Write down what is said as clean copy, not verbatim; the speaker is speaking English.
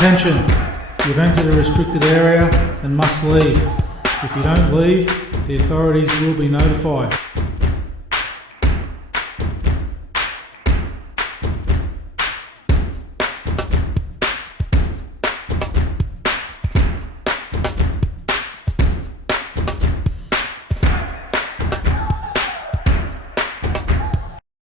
Attention! You've entered a restricted area and must leave. If you don't leave, the authorities will be notified.